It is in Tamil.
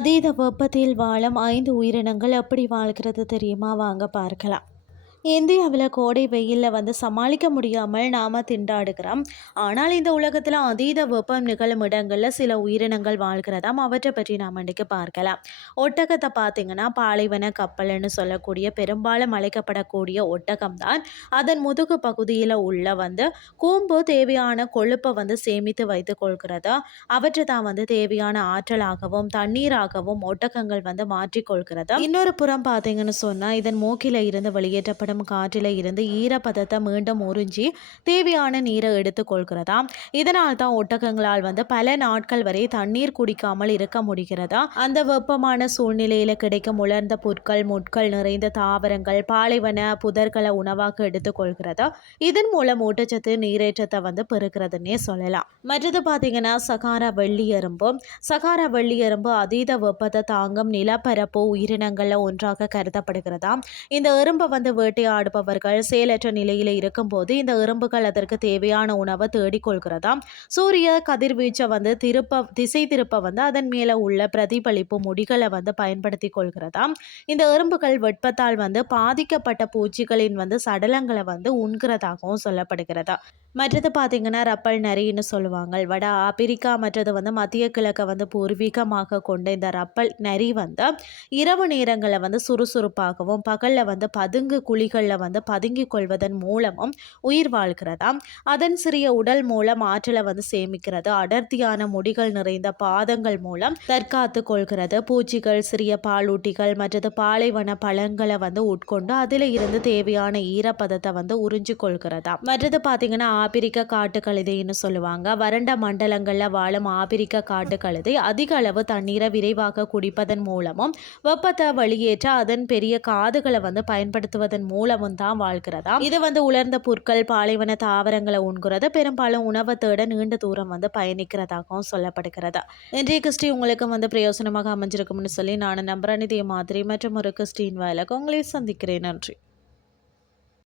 அதீத வெப்பத்தில் வாழும் ஐந்து உயிரினங்கள் எப்படி வாழ்கிறது தெரியுமா? வாங்க பார்க்கலாம். இந்தியாவில் கோடை வெயிலில் வந்து சமாளிக்க முடியாமல் நாம் திண்டாடுகிறோம். ஆனால் இந்த உலகத்தில் அதீத வெப்பம் நிகழும் இடங்களில் சில உயிரினங்கள் வாழ்கிறதாம். அவற்றை பற்றி நாம் இன்றைக்கு பார்க்கலாம். ஒட்டகத்தை பார்த்தீங்கன்னா பாலைவன கப்பல்னு சொல்லக்கூடிய பெரும்பாலும் அழைக்கப்படக்கூடிய ஒட்டகம் தான் அதன் முதுகு பகுதியில் உள்ள வந்து கூம்பு தேவையான கொழுப்பை வந்து சேமித்து வைத்து கொள்கிறதா? அவற்றை தான் வந்து தேவையான ஆற்றலாகவும் தண்ணீராகவும் ஒட்டகங்கள் வந்து மாற்றிக்கொள்கிறதா இன்னொரு புறம் பார்த்தீங்கன்னு சொன்னால் இதன் மூக்கில் இருந்து வெளியேற்றப்படும் ஏற்படும் காற்றில் இருந்து ஈரப்பதத்தை மீண்டும் உறிஞ்சி தேவையான நீரை எடுத்துக்கொள்கிறதா இதனால் தான் ஒட்டகங்களால் வந்து பல நாட்கள் வரை தண்ணீர் குடிக்காமல் இருக்க முடிகிறதா? அந்த வெப்பமான சூழ்நிலையில் கிடைக்கும் உலர்ந்த புற்கள் முட்கள் நிறைந்த தாவரங்கள் பாலைவன புதர்களை உணவாக எடுத்துக்கொள்கிறதா இதன் மூலம் ஊட்டச்சத்து நீரேற்றத்தை வந்து பெறுகிறதுன்னே சொல்லலாம். மற்றது பார்த்தீங்கன்னா சகாரா வெள்ளி எறும்பு. சகாரா வெள்ளி எறும்பு அதீத வெப்பத்தை தாங்கும் நிலப்பரப்பு உயிரினங்களில் ஒன்றாக கருதப்படுகிறதாம் இந்த எறும்பை வந்து வேட்டை வேட்டையாடுபவர்கள் செயலற்ற நிலையில் இருக்கும்போது இந்த எறும்புகள் அதற்கு தேவையான உணவை தேடிக்கொள்கிறதா சூரிய கதிர்வீச்சை வந்து திருப்ப திசை திருப்ப வந்து அதன் மேலே உள்ள பிரதிபலிப்பு முடிகளை வந்து பயன்படுத்தி கொள்கிறதாம். இந்த எறும்புகள் வெட்பத்தால் வந்து பாதிக்கப்பட்ட பூச்சிகளின் வந்து சடலங்களை வந்து உண்கிறதாகவும் சொல்லப்படுகிறதா. மற்றது பார்த்தீங்கன்னா ரப்பல் நரின்னு சொல்லுவாங்க வட ஆப்பிரிக்கா மற்றது வந்து மத்திய கிழக்கை வந்து பூர்வீகமாக கொண்ட இந்த ரப்பல் நரி வந்து இரவு நேரங்களில் வந்து சுறுசுறுப்பாகவும் பகலில் வந்து பதுங்கு குழி குழிகளில் வந்து பதுங்கிக் கொள்வதன் மூலமும் உயிர் வாழ்கிறதாம் அதன் சிறிய உடல் மூலம் ஆற்றலை வந்து சேமிக்கிறது. அடர்த்தியான முடிகள் நிறைந்த பாதங்கள் மூலம் தற்காத்து கொள்கிறது. பூச்சிகள் சிறிய பாலூட்டிகள் மற்றது பாலைவன பழங்களை வந்து உட்கொண்டு அதில் இருந்து தேவையான ஈரப்பதத்தை வந்து உறிஞ்சு கொள்கிறதா? மற்றது பார்த்தீங்கன்னா ஆப்பிரிக்க காட்டு கழுதைன்னு சொல்லுவாங்க. வறண்ட மண்டலங்களில் வாழும் ஆப்பிரிக்க காட்டு கழுதை அதிக அளவு தண்ணீரை விரைவாக குடிப்பதன் மூலமும் வெப்பத்தை வெளியேற்ற அதன் பெரிய காதுகளை வந்து பயன்படுத்துவதன் மூலம் மூலமும் தான் வாழ்கிறதா? இது வந்து உலர்ந்த புற்கள் பாலைவன தாவரங்களை உண்கிறது. பெரும்பாலும் உணவை தேட நீண்ட தூரம் வந்து பயணிக்கிறதாகவும் சொல்லப்படுகிறதா. இன்றைய கிறிஸ்டி உங்களுக்கு வந்து பிரயோசனமாக அமைஞ்சிருக்கும்னு சொல்லி நான் நம்புறேன். இதே மாதிரி மற்றும் ஒரு கிறிஸ்டின் வயலுக்கு உங்களை சந்திக்கிறேன். நன்றி.